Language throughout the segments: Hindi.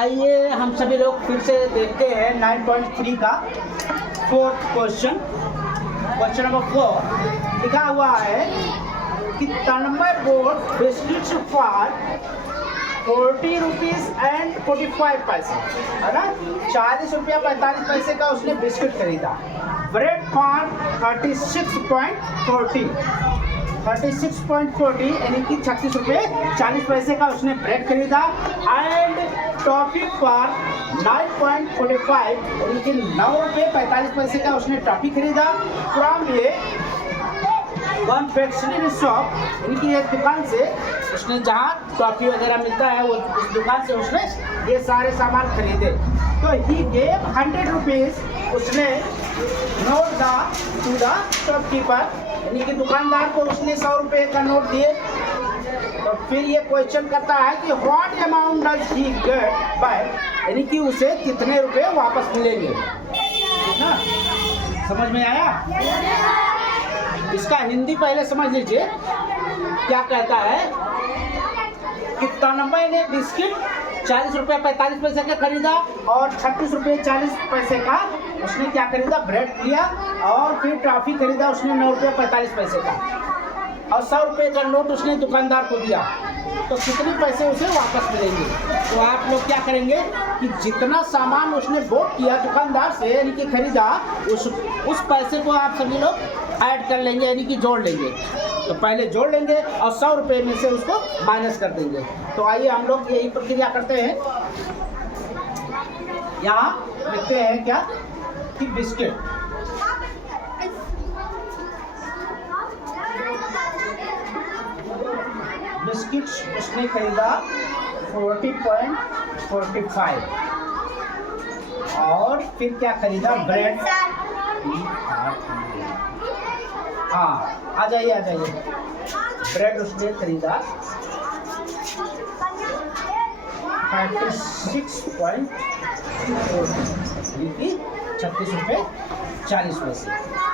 आइए हम सभी लोग फिर से देखते हैं 9.3 का फोर्थ क्वेश्चन। क्वेश्चन नंबर 4 लिखा हुआ है कि Tanmay bought biscuits for 40 rupees and 45 पैसे, है ना। 40 रुपया 45 पैसे का उसने बिस्किट खरीदा। ब्रेड फॉर 36.40 यानी कि 36 रुपये 40 पैसे का उसने ब्रेड खरीदा। एंड टॉफी फॉर 9.45 यानी कि 9 रुपये 45 पैसे का उसने टॉफी खरीदा। फ्रॉम ये वन स्टेशनरी शॉप यानी कि एक दुकान से उसने जहाँ टॉफी वगैरह मिलता है वो उस दुकान से उसने ये सारे सामान खरीदे। तो ही गेव 100 रुपीज़ उसने नोट टू द शॉपकीपर यानी कि दुकानदार को उसने 100 रुपये का नोट दिए। तो फिर ये क्वेश्चन करता है कि what amount does he get back यानी कि उसे कितने रुपए वापस मिलेंगे, ना। समझ में आया? इसका हिंदी पहले समझ लीजिए। क्या कहता है कि तन्मय ने बिस्किट 40 रुपये 45 पैसे का खरीदा और 36 रुपये 40 पैसे का उसने क्या खरीदा, ब्रेड लिया। और फिर टॉफी खरीदा उसने 9 रुपये 45 पैसे का और 100 रुपये का नोट उसने दुकानदार को दिया। तो कितने पैसे उसे वापस मिलेंगे? तो आप लोग क्या करेंगे कि जितना सामान उसने बोट किया दुकानदार से यानी कि खरीदा उस पैसे को आप सभी लोग ऐड कर लेंगे यानी कि जोड़ लेंगे। तो पहले जोड़ लेंगे और 100 रुपये में से उसको माइनस कर देंगे। तो आइए हम लोग यही प्रक्रिया करते हैं। यहाँ लिखते हैं क्या कि बिस्किट उसने खरीदा 40.45 और फिर क्या खरीदा, ब्रेड। हाँ, आ जाइए। ब्रेड उसने खरीदा 36.40 36 रुपये 40 पैसे।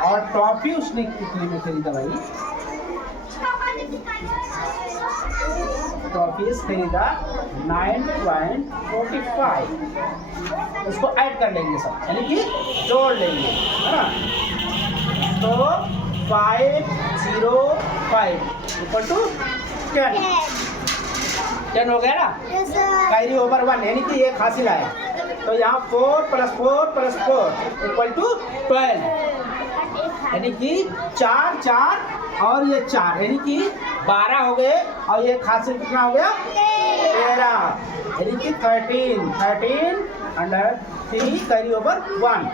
और टॉफी उसने कितने में खरीदा भाई? टॉफीज खरीदा 9.45। उसको ऐड कर लेंगे सब यानी कि जोड़ लेंगे, है ना। तो 505 इक्वल टू 10 हो गया ना। कैरी ओवर 1 यानी कि एक हासिल आया। तो यहाँ 4 + 4 + 4 इक्वल टू 12 यानी कि 4 और ये 4 यानी कि 12 हो गए। और ये हासिल कितना हो गया, 13 यानी कि 13 अंडर 3 कैरी ओवर 1।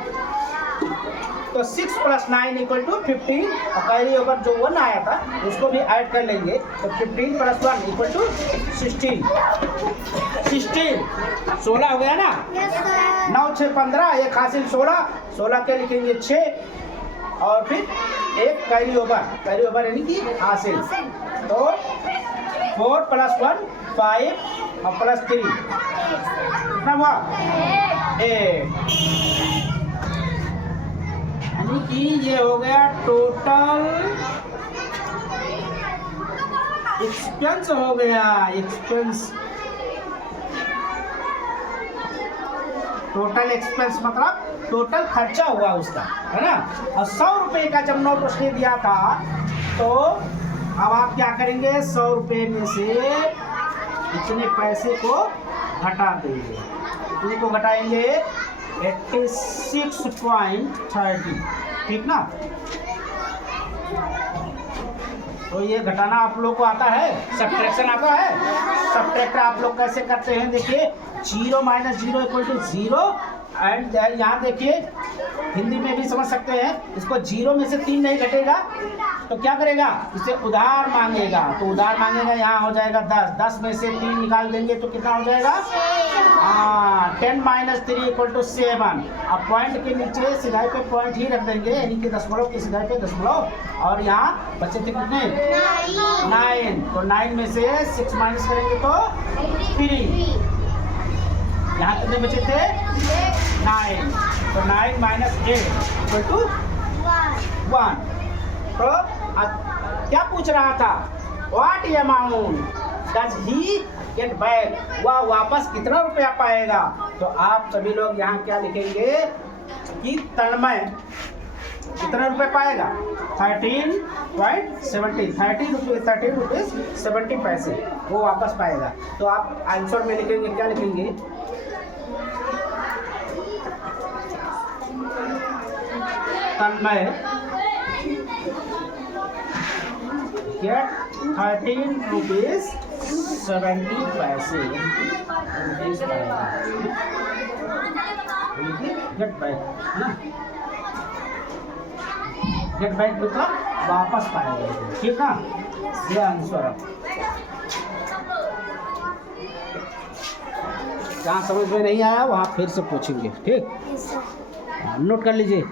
तो 6 + 9 इक्वल टू 15 और कैरी ओवर जो 1 आया था उसको भी ऐड कर लेंगे। तो 15 + 1 इक्वल टू 16 16 हो गया ना। 9 × 6 = 15, एक हासिल 16 के लिखेंगे 6 और फिर एक कैरी ओवर यानी कि हासिल। तो 4 + 1 5 और +3 कितना हुआ, 8 यानी कि ये हो गया टोटल एक्सपेंस हो गया। टोटल एक्सपेंस मतलब टोटल खर्चा हुआ उसका, है ना। और 100 रुपये का जब नोट उसने दिया था तो अब आप क्या करेंगे, 100 रुपये में से इतने पैसे को घटा देंगे। इतने को घटाएंगे 86.30, ठीक ना। तो ये घटाना आप लोग को आता है, सब्ट्रैक्शन आता है। सब्ट्रैक्ट आप लोग कैसे करते हैं, देखिए 0 - 0 = 0। एंड यहाँ देखिए हिंदी में भी समझ सकते हैं। इसको 0 में से 3 नहीं घटेगा तो क्या करेगा, इसे उधार मांगेगा। तो उधार मांगेगा, यहाँ हो जाएगा 10 में से 3 निकाल देंगे तो कितना हो जाएगा, 10 - 3 = 7। अब पॉइंट के नीचे सिधाई पे पॉइंट ही रख देंगे यानी कि दशमलव की सिधाई पे दशमलव। और यहाँ बचे थे कितने, 9। तो 9 में से 6 माइनस करेंगे तो 3। यहाँ कितने बचे थे, 9। तो 9 - 8 = 1। तो क्या पूछ रहा था, what amount does he get back, वह वापस कितना रुपया पाएगा। तो आप सभी लोग यहाँ क्या लिखेंगे कि तन्मय कितना रुपए पाएगा, 13 रुपीज 70 पैसे वो वापस पाएगा। तो आप आंसर में लिखेंगे, क्या लिखेंगे, तन्मय गेट 13 रुपीज 70 पैसे गेट बैक ना, गेट बैक मतलब वापस पाएगा, ठीक है। ये आंसर है। जहाँ समझ में नहीं आया वहाँ फिर से पूछेंगे, ठीक, नोट कर लीजिए।